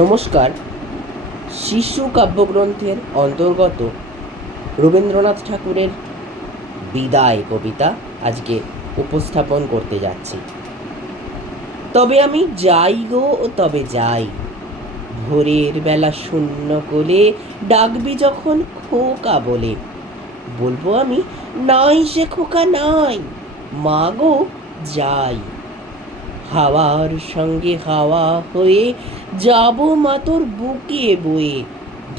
নমস্কার। শিশু কাব্যগ্রন্থের অন্তর্গত রবীন্দ্রনাথ ঠাকুরের বিদায় কবিতা আজকে উপস্থাপন করতে যাচ্ছি। তবে আমি যাই গো তবে যাই, ভোরের বেলা শূন্য কোলে ডাকবি যখন খোকা বলে, বলবো আমি নাই সে খোকা নাই, মা গো যাই। হাওয়ার সঙ্গে হাওয়া হয়ে যাব মা তোর বুকে বয়ে,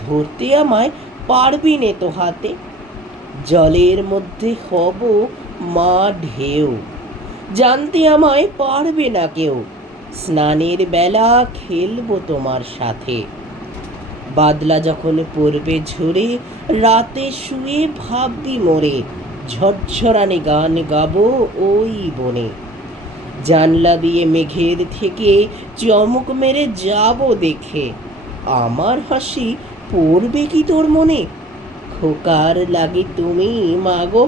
ধরতে আমায় পারবি নে তো হাতে, জলের মধ্যে হব মা ঢেউ, জানতে আমায় পারবে না কেউ, স্নানের বেলা খেলবো তোমার সাথে। বাদলা যখন পড়বে ঝরে, রাতে শুয়ে ভাববি মোরে, ঝরঝরানি গান গাবো ওই বনে, জানলা দিয়ে মেঘের থেকে চমক মেরে যাব দেখে, আমার হাসি পড়বে কি তোর মনে, খোকার লাগে তুমি মাগো,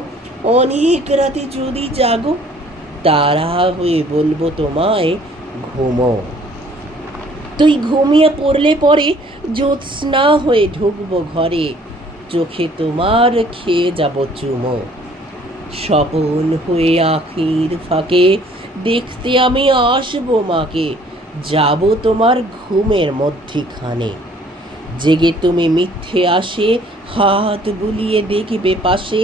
অনেক রাতে যদি জাগো, তারা হয়ে বলবো তোমায় ঘুমো, তুই ঘুমিয়ে পড়লে পরে জ্যোৎস্না হয়ে ঢুকবো ঘরে, চোখে তোমার খেয়ে যাব চুমো, স্বপন হয়ে আখির ফাঁকে দেখতে আমি আসবো মাকে, যাব তোমার ঘুমের মধ্যিখানে, জেগে তুমি মিথ্যে আসে হাত বুলিয়ে দেখবে পাশে,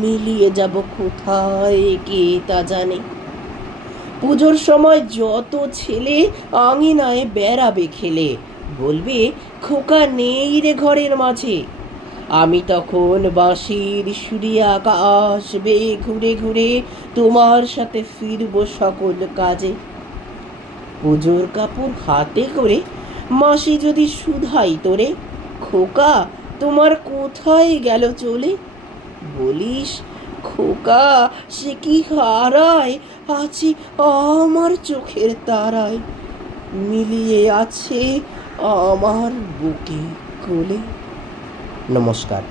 মিলিয়ে যাব কোথায় কে তা জানে। পুজোর সময় যত ছেলে আঙিনায় বেড়াবে খেলে, বলবে খোকা নেই রে ঘরের মাঝে, আমি তখন বাঁশির সুরে আকাশ বেয়ে ঘুরে ঘুরে তোমার সাথে ফিরবো সকল কাজে। পুজোর কাপড় হাতে করে মাসি যদি শুধাই তোরে, খোকা তোমার কোথায় গেল চলে, বলিস খোকা সে কি হারায় আছে আমার চোখের তারায়, মিলিয়ে আছে আমার বুকে কোলে। নমস্কার।